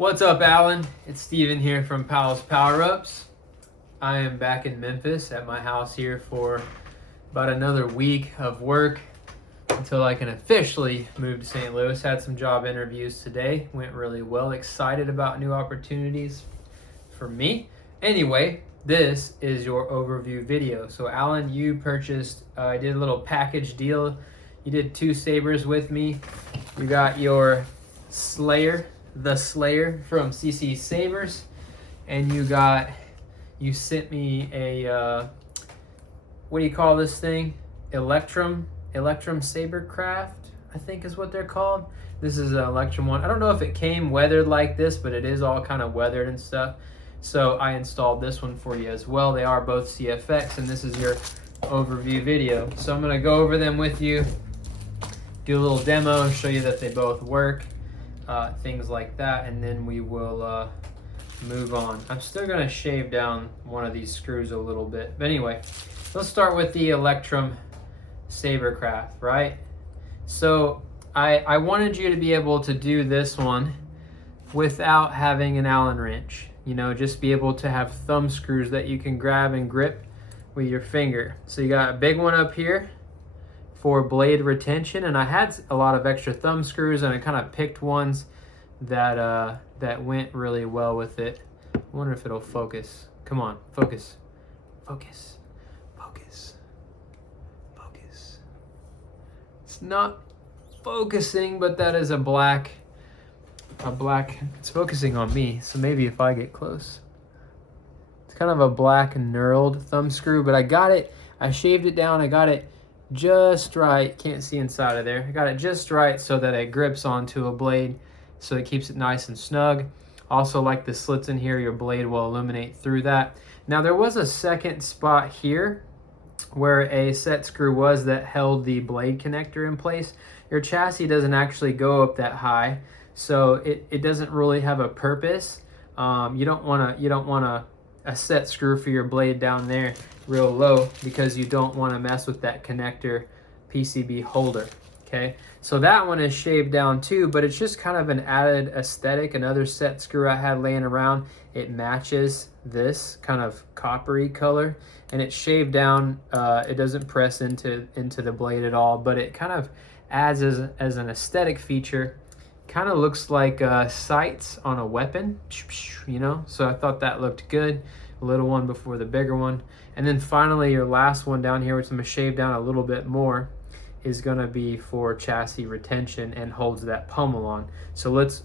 What's up, Alan? It's Steven here from Powell's Power Ups. I am back in Memphis at my house here for about another week of work until I can officially move to St. Louis. Had some job interviews today. Went really well. Excited about new opportunities for me. Anyway, this is your overview video. So Alan, you purchased, I did a little package deal. You did 2 sabers with me. You got your Slayer, the Slayer from CC Sabers, and you sent me a what do you call this thing? Electrum Sabercraft, I think is what they're called. This is an Electrum one. I don't know if it came weathered like this, but it is all kind of weathered and stuff. So I installed this one for you as well. They are both CFX, and this is your overview video. So I'm gonna go over them with you, do a little demo, show you that they both work. Things like that, and then we will move on. I'm still going to shave down one of these screws a little bit. But anyway, let's start with the Electrum Sabercraft, right? So I wanted you to be able to do this one without having an Allen wrench. You know, just be able to have thumb screws that you can grab and grip with your finger. So you got a big one up here for blade retention, and I had a lot of extra thumb screws, and I kind of picked ones that that went really well with it. I wonder if it'll focus. Come on, focus, focus, focus, focus. It's not focusing, but that is a black. It's focusing on me, so maybe if I get close. It's kind of a black knurled thumb screw, but I got it. I shaved it down. I got it just right. Can't see inside of there. I got it just right so that it grips onto a blade, so it keeps it nice and snug. Also, like the slits in here, your blade will illuminate through that. Now there was a second spot here where a set screw was that held the blade connector in place. Your chassis doesn't actually go up that high, so it doesn't really have a purpose. You don't want a set screw for your blade down there real low, because you don't want to mess with that connector PCB holder. Okay, so that one is shaved down too, but it's just kind of an added aesthetic. Another set screw I had laying around, it matches this kind of coppery color, and it's shaved down. It doesn't press into the blade at all, but it kind of adds as an aesthetic feature. Kind of looks like sights on a weapon, you know, so I thought that looked good. A little one before the bigger one. And then finally, your last one down here, which I'm gonna shave down a little bit more, is gonna be for chassis retention and holds that pummel on. So let's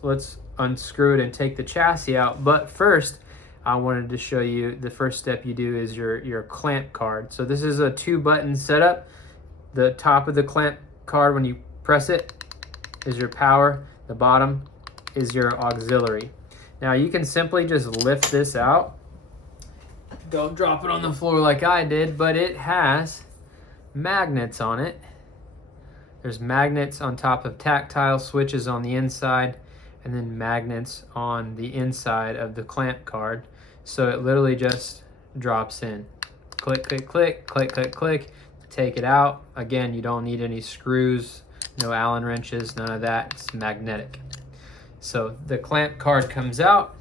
unscrew it and take the chassis out. But first, I wanted to show you the first step you do is your clamp card. So this is a 2-button setup. The top of the clamp card, when you press it, is your power. The bottom is your auxiliary. Now you can simply just lift this out. Don't drop it on the floor like I did, but it has magnets on it. There's magnets on top of tactile switches on the inside, and then magnets on the inside of the clamp card. So it literally just drops in. Click, click, click, click, click, click. Take it out. Again, you don't need any screws, no Allen wrenches, none of that. It's magnetic. So the clamp card comes out.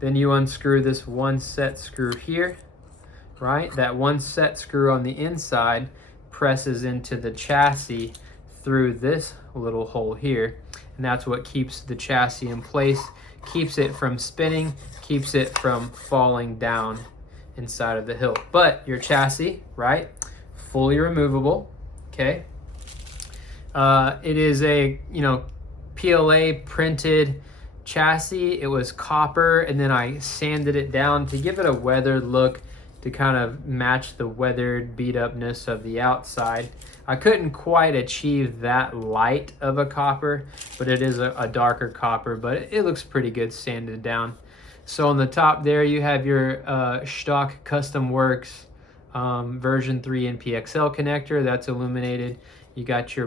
Then you unscrew this one set screw here, right? That one set screw on the inside presses into the chassis through this little hole here. And that's what keeps the chassis in place, keeps it from spinning, keeps it from falling down inside of the hilt. But your chassis, right? Fully removable, okay? It is a, PLA printed chassis. It was copper, and then I sanded it down to give it a weathered look, to kind of match the weathered beat upness of the outside. I couldn't quite achieve that light of a copper, but it is a darker copper, but it looks pretty good sanded down. So on the top there, you have your stock Custom Works version 3 NPXL connector that's illuminated. You got your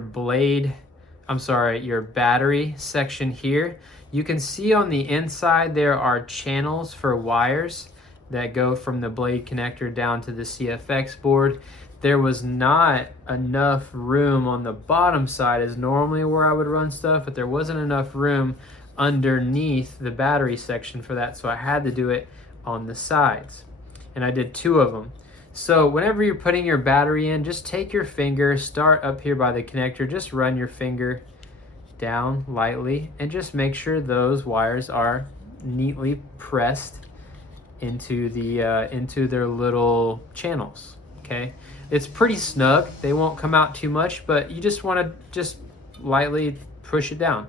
your battery section here. You can see on the inside there are channels for wires that go from the blade connector down to the Cfx board. There was not enough room on the bottom side, is normally where I would run stuff, but there wasn't enough room underneath the battery section for that, so I had to do it on the sides, and I did 2 of them. So whenever you're putting your battery in, just take your finger, start up here by the connector, just run your finger down lightly, and just make sure those wires are neatly pressed into their little channels. Okay, it's pretty snug. They won't come out too much, but you just want to just lightly push it down.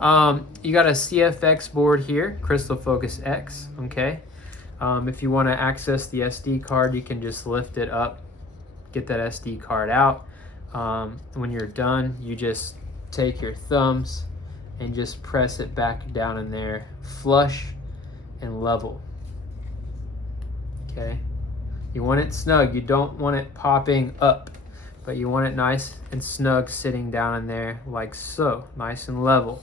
You got a Cfx board here, Crystal Focus X. Okay, if you want to access the SD card, you can just lift it up, get that SD card out. When you're done, you just take your thumbs and just press it back down in there, flush and level. Okay, you want it snug. You don't want it popping up, but you want it nice and snug sitting down in there like so, nice and level.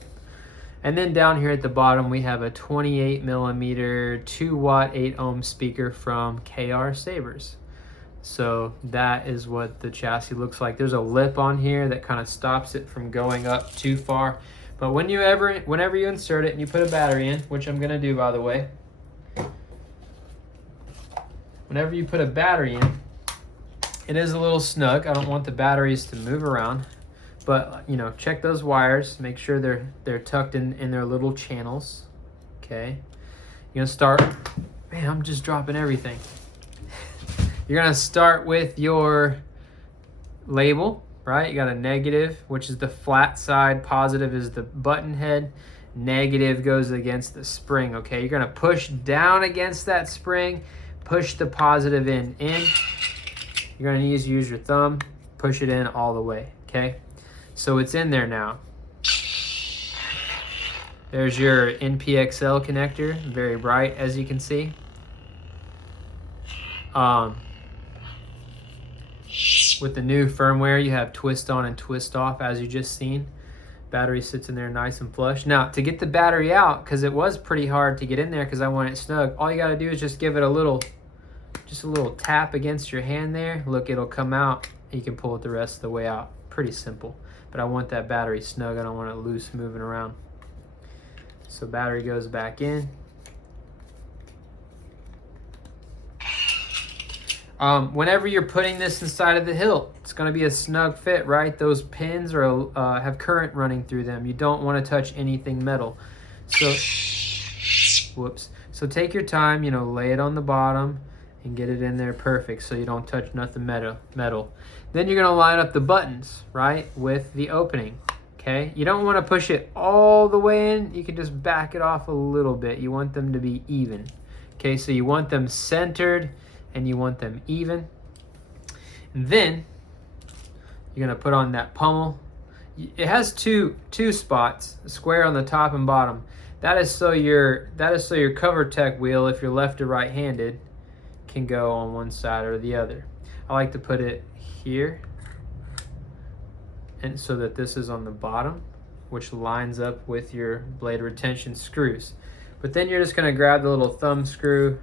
And then down here at the bottom, we have a 28 millimeter 2 watt 8 ohm speaker from KR Sabers. So that is what the chassis looks like. There's a lip on here that kind of stops it from going up too far. But whenever you insert it and you put a battery in, which I'm gonna do, by the way, whenever you put a battery in, it is a little snug. I don't want the batteries to move around, but you know, check those wires, make sure they're tucked in their little channels. Okay, you're gonna start, man, I'm just dropping everything. You're gonna start with your label, right? You got a negative, which is the flat side, positive is the button head, negative goes against the spring. Okay, you're gonna push down against that spring, push the positive in. You're gonna use your thumb, push it in all the way. Okay, so it's in there now. There's your NPXL connector, very bright as you can see. With the new firmware, you have twist on and twist off, as you just seen. Battery sits in there nice and flush. Now, to get the battery out, because it was pretty hard to get in there because I want it snug, all you gotta do is just give it a little tap against your hand there. Look, it'll come out, and you can pull it the rest of the way out. Pretty simple. But I want that battery snug. I don't want it loose moving around. So battery goes back in. Whenever you're putting this inside of the hilt, it's going to be a snug fit, right? Those pins have current running through them. You don't want to touch anything metal. So, whoops. So take your time, lay it on the bottom and get it in there perfect so you don't touch nothing metal. Then you're going to line up the buttons, right, with the opening, okay? You don't want to push it all the way in. You can just back it off a little bit. You want them to be even, okay? So you want them centered and you want them even. And then you're gonna put on that pummel. It has two spots, a square on the top and bottom. That is so your cover tech wheel, if you're left or right handed, can go on one side or the other. I like to put it here, and so that this is on the bottom, which lines up with your blade retention screws. But then you're just gonna grab the little thumb screw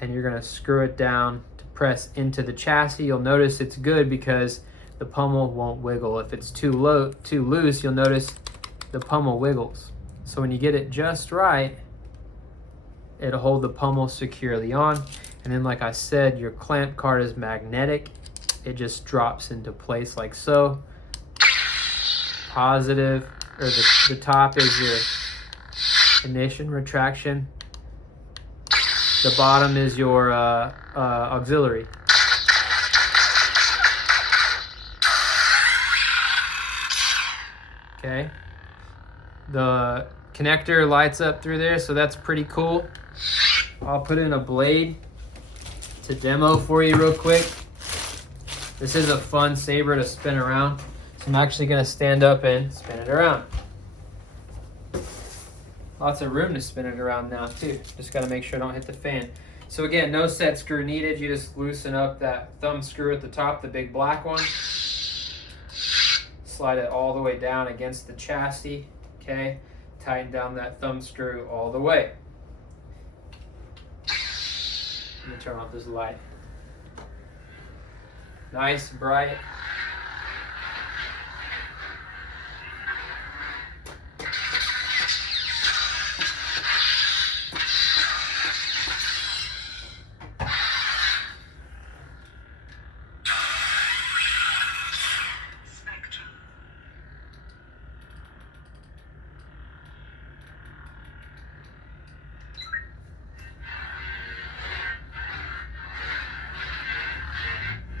and you're going to screw it down to press into the chassis. You'll notice it's good because the pummel won't wiggle. If it's too loose, you'll notice the pummel wiggles. So when you get it just right, it'll hold the pummel securely on. And then, like I said, your clamp card is magnetic. It just drops into place like so. Positive, or the top is your ignition, retraction. The bottom is your auxiliary. Okay. The connector lights up through there, so that's pretty cool. I'll put in a blade to demo for you real quick. This is a fun saber to spin around. So I'm actually gonna stand up and spin it around. Lots of room to spin it around now too. Just gotta make sure I don't hit the fan. So again, no set screw needed. You just loosen up that thumb screw at the top, the big black one. Slide it all the way down against the chassis, okay? Tighten down that thumb screw all the way. Let me turn off this light. Nice, bright.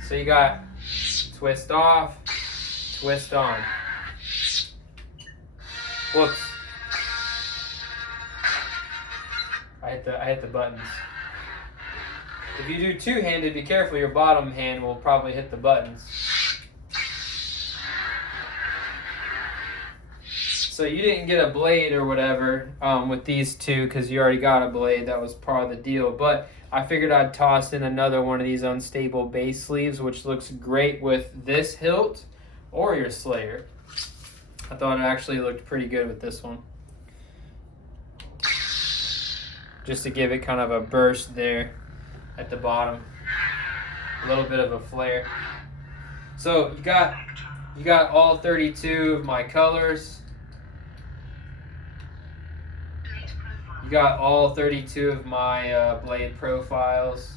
So you got twist off, twist on. Whoops. I hit the buttons. If you do two-handed, be careful, your bottom hand will probably hit the buttons. So you didn't get a blade or whatever with these two because you already got a blade. That was part of the deal. But I figured I'd toss in another one of these unstable base sleeves, which looks great with this hilt or your Slayer. I thought it actually looked pretty good with this one. Just to give it kind of a burst there at the bottom. A little bit of a flare. So you got all 32 of my colors. You got all 32 of my blade profiles,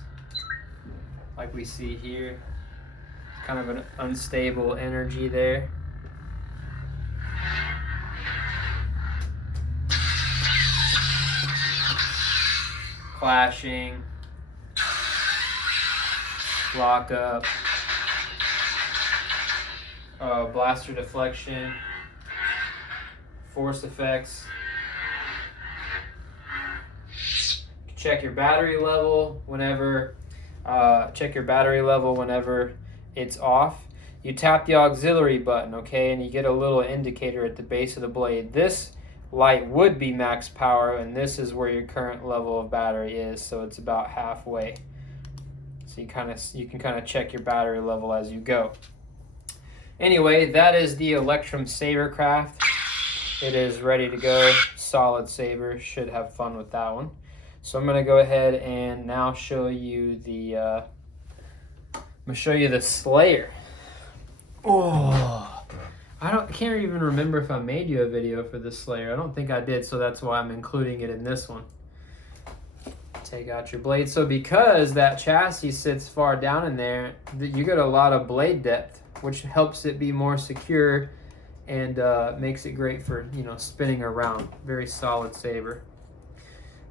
like we see here. Kind of an unstable energy there. Clashing, lock up, blaster deflection, force effects. Check your battery level whenever it's off. You tap the auxiliary button, okay, and you get a little indicator at the base of the blade. This light would be max power, and this is where your current level of battery is, so it's about halfway. So you can kind of check your battery level as you go. Anyway, that is the Electrum Sabercraft. It is ready to go. Solid saber. Should have fun with that one. So I'm gonna go ahead and now show you the Slayer. Oh. I can't even remember if I made you a video for this Slayer. I don't think I did, so that's why I'm including it in this one. Take out your blade. So because that chassis sits far down in there, you get a lot of blade depth, which helps it be more secure and makes it great for, spinning around. Very solid saber.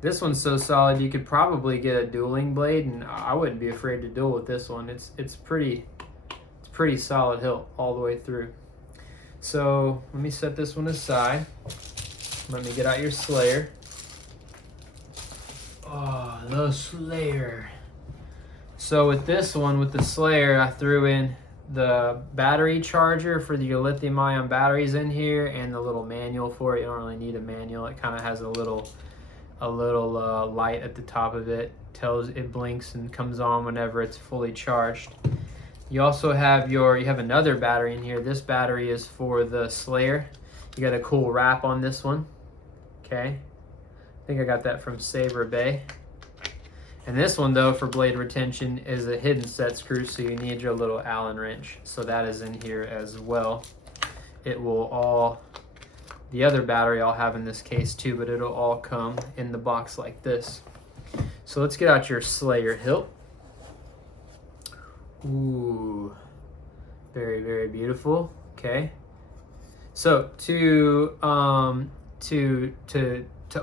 This one's so solid you could probably get a dueling blade, and I wouldn't be afraid to duel with this one. It's pretty solid hilt all the way through. So let me set this one aside. Let me get out your Slayer. Oh, the Slayer. So with this one, with the Slayer, I threw in the battery charger for your lithium ion batteries in here and the little manual for it. You don't really need a manual. It kind of has a little light at the top of it. It blinks and comes on whenever it's fully charged. You also have you have another battery in here. This battery is for the Slayer. You got a cool wrap on this one. Okay. I think I got that from Saber Bay. And this one though, for blade retention, is a hidden set screw, so you need your little Allen wrench. So that is in here as well. It will the other battery I'll have in this case too, but it'll all come in the box like this. So let's get out your Slayer hilt. Ooh, very, very beautiful. Okay, so to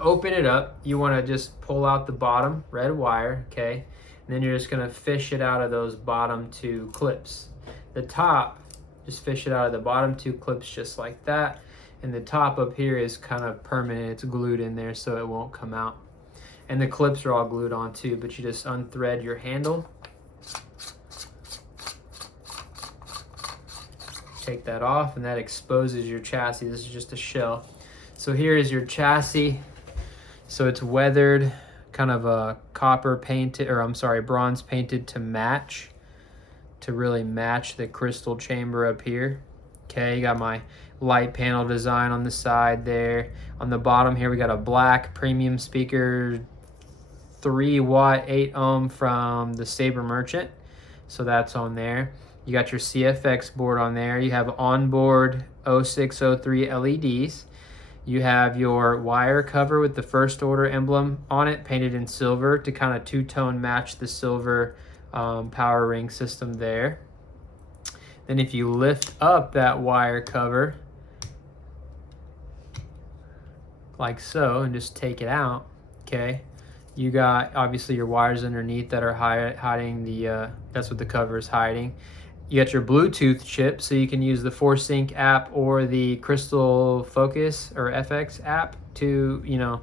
open it up, you want to just pull out the bottom red wire. Okay, and then you're just gonna fish it out of those bottom two clips. The top, just fish it out of the bottom two clips just like that, and the top up here is kind of permanent. It's glued in there so it won't come out, and the clips are all glued on too. But you just unthread your handle. Take that off, and that exposes your chassis. This is just a shell. So here is your chassis. So it's weathered, kind of a bronze painted to really match the crystal chamber up here. Okay, you got my light panel design on the side there. On the bottom here, we got a black premium speaker, 3 watt, 8 ohm from the Saber Merchant. So that's on there. You got your Cfx board on there. You have onboard 0603 LEDs. You have your wire cover with the first order emblem on it, painted in silver to kind of two-tone match the silver power ring system there. Then if you lift up that wire cover, like so, and just take it out, okay, You got obviously your wires underneath that are hiding the, that's what the cover is hiding. You got your Bluetooth chip, so you can use the ForceSync app or the Crystal Focus or FX app to, you know,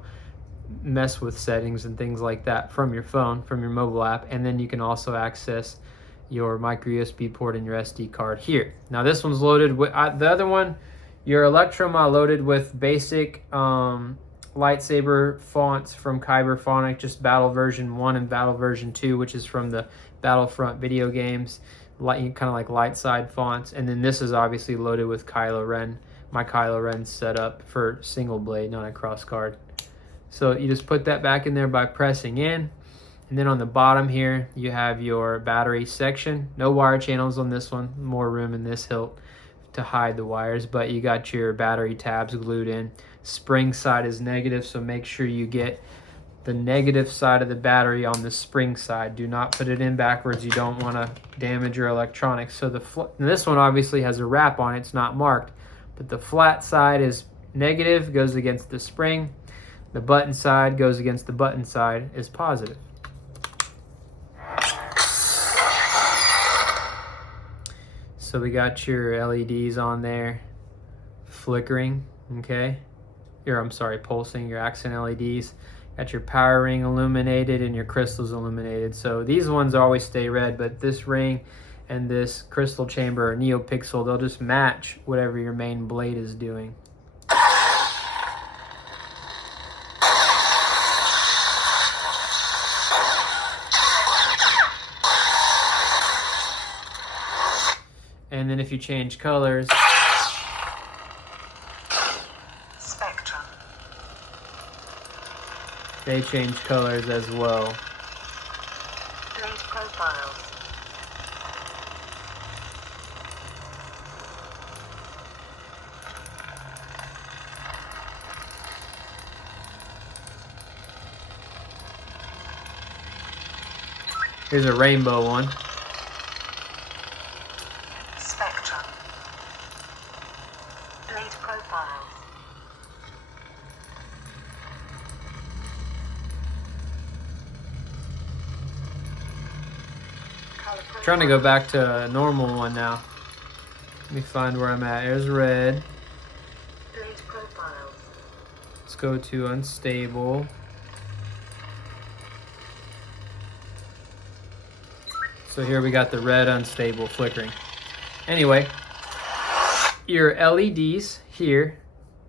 mess with settings and things like that from your phone, from your mobile app. And then you can also access your micro USB port and your SD card here. Now this one's loaded with, the other one, your Electrum loaded with basic Lightsaber fonts from Kyberphonic, just Battle version 1 and Battle version 2, which is from the Battlefront video games, kind of like light side fonts. And then this is obviously loaded with Kylo Ren, my Kylo Ren setup for single blade, not a cross guard. So you just put that back in there by pressing in. And then on the bottom here, you have your battery section. No wire channels on this one, more room in this hilt to hide the wires, but you got your battery tabs glued in. Spring side is negative, so make sure you get the negative side of the battery on the spring side. Do not put it in backwards. You don't want to damage your electronics. So this one obviously has a wrap on it. It's not marked, but the flat side is negative, goes against the spring. The button side goes against the button side is positive. So we got your LEDs on there, flickering, okay? I'm sorry, pulsing, your accent LEDs. Got your power ring illuminated and your crystals illuminated. So these ones always stay red, but this ring and this crystal chamber or NeoPixel, they'll just match whatever your main blade is doing. And then if you change colors, Spectrum, they change colors as well. blade profiles, Here's a rainbow one. spectrum, blade profiles, color profiles. Trying to go back to a normal one now. Let me find where I'm at. There's red. Blade profiles, Let's go to unstable. So here we got the red unstable flickering. Anyway, your LEDs here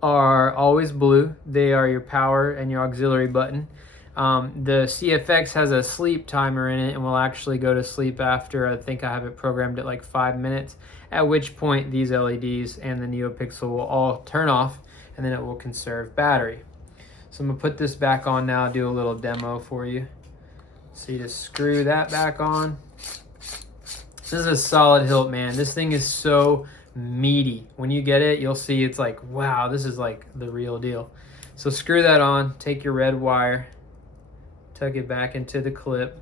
are always blue. They are your power and your auxiliary button. The Cfx has a sleep timer in it and will actually go to sleep after, I think I have it programmed at like 5 minutes, at which point these LEDs and the NeoPixel will all turn off and then it will conserve battery. So I'm gonna put this back on now, do a little demo for you. So you just screw that back on. This is a solid hilt, man. This thing is so meaty. When you get it, you'll see it's like, wow, this is like the real deal. So screw that on, take your red wire, tuck it back into the clip,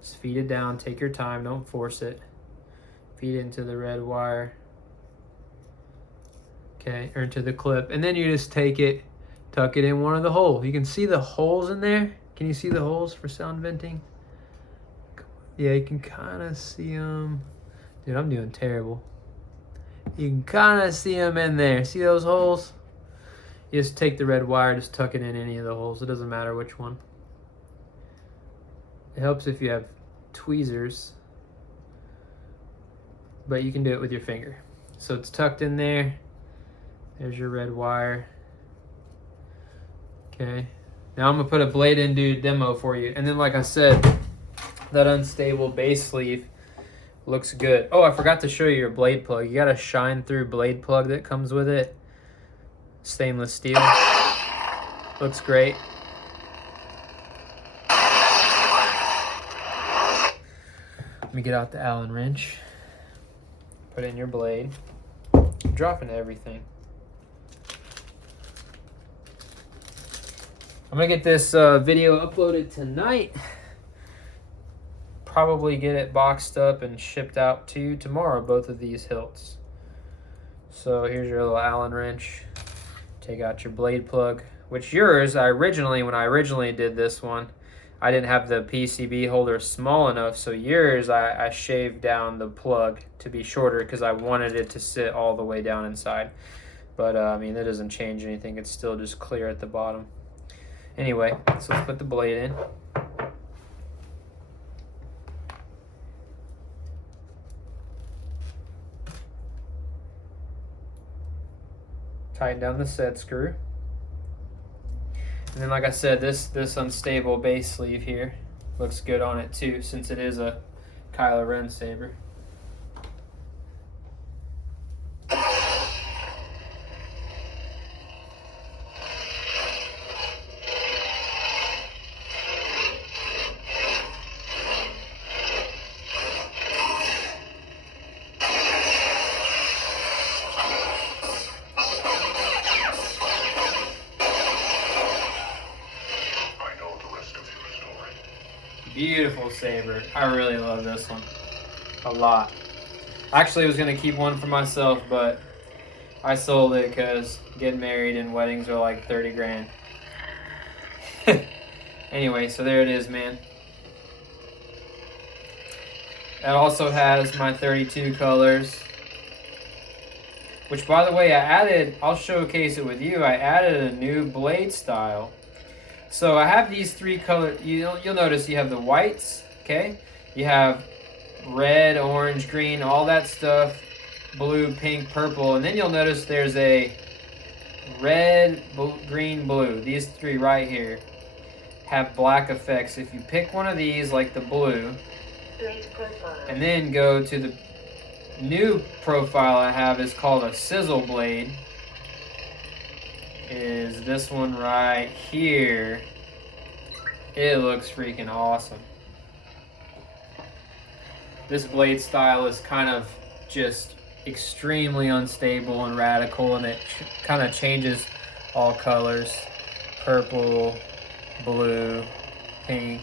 just feed it down, take your time, don't force it. Feed it into the red wire, okay, or into the clip, and then you just take it, tuck it in one of the holes. You can see the holes in there. Can you see the holes for sound venting? Yeah, you can kind of see them. Dude, I'm doing terrible. You can kind of see them in there. See those holes? You just take the red wire, just tuck it in any of the holes. It doesn't matter which one. It helps if you have tweezers, but you can do it with your finger. So it's tucked in there. There's your red wire. Okay. Now I'm gonna put a blade in, do a demo for you. And then like I said, that unstable base sleeve looks good. Oh, I forgot to show you your blade plug. You got a shine through blade plug that comes with it. Stainless steel. Looks great. Let me get out the Allen wrench. Put in your blade. I'm dropping everything. I'm gonna get this video uploaded tonight. Probably get it boxed up and shipped out to you tomorrow, both of these hilts. So here's your little Allen wrench. Take out your blade plug, which yours, when I originally did this one, I didn't have the PCB holder small enough, so yours I shaved down the plug to be shorter because I wanted it to sit all the way down inside. But I mean, that doesn't change anything. It's still just clear at the bottom. Anyway, so let's put the blade in. Tighten down the set screw. And then, like I said, this unstable base sleeve here looks good on it too, since it is a Kylo Ren saber. Beautiful saber. I really love this one a lot. Actually, I was gonna keep one for myself, but I sold it because getting married and weddings are like 30 grand. Anyway, so there it is, man. It also has my 32 colors, which, by the way, I'll showcase it with you. I added a new blade style. So I have these three colors. You'll notice you have the whites, okay? You have red, orange, green, all that stuff, blue, pink, purple, and then you'll notice there's a red, green, blue. These three right here have black effects. If you pick one of these, like the blue, and then go to the new profile I have, is called a Sizzle Blade, is this one right here. It looks freaking awesome. This blade style is kind of just extremely unstable and radical, and it kind of changes all colors: purple, blue, pink.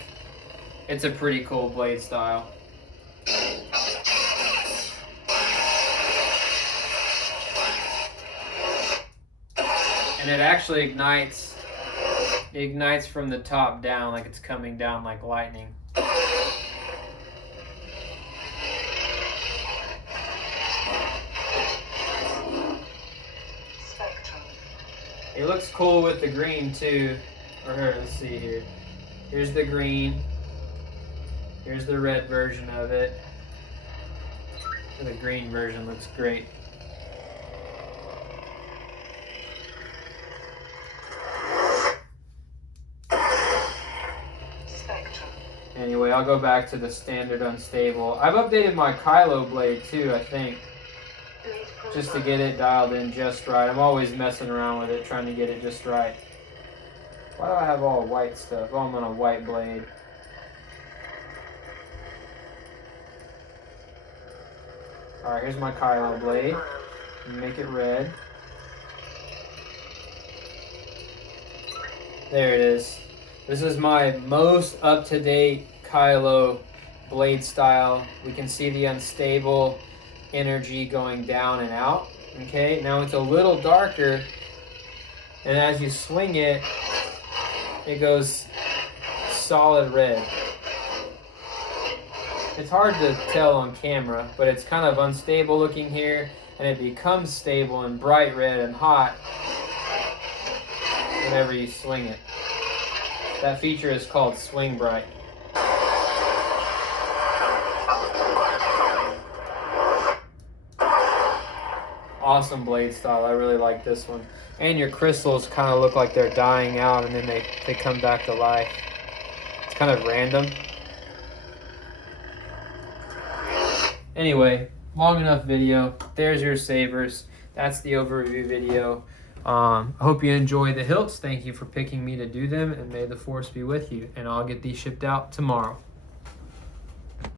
It's a pretty cool blade style. And it actually ignites from the top down, like it's coming down like lightning. Spectrum. It looks cool with the green too. Or here, let's see here. Here's the green. Here's the red version of it. The green version looks great. Anyway, I'll go back to the standard unstable. I've updated my Kylo blade too, I think, just to get it dialed in just right. I'm always messing around with it, trying to get it just right. Why do I have all white stuff? Oh, I'm on a white blade. Alright, here's my Kylo blade. Make it red. There it is. This is my most up-to-date Kylo blade style. We can see the unstable energy going down and out. Okay, now it's a little darker, and as you swing it, it goes solid red. It's hard to tell on camera, but it's kind of unstable looking here, and it becomes stable and bright red and hot whenever you swing it. That feature is called Swing Bright. Awesome blade style. I really like this one. And your crystals kind of look like they're dying out, and then they come back to life. It's kind of random. Anyway, long enough video. There's your sabers. That's the overview video. I hope you enjoy the hilts. Thank you for picking me to do them, and may the force be with you. And I'll get these shipped out tomorrow.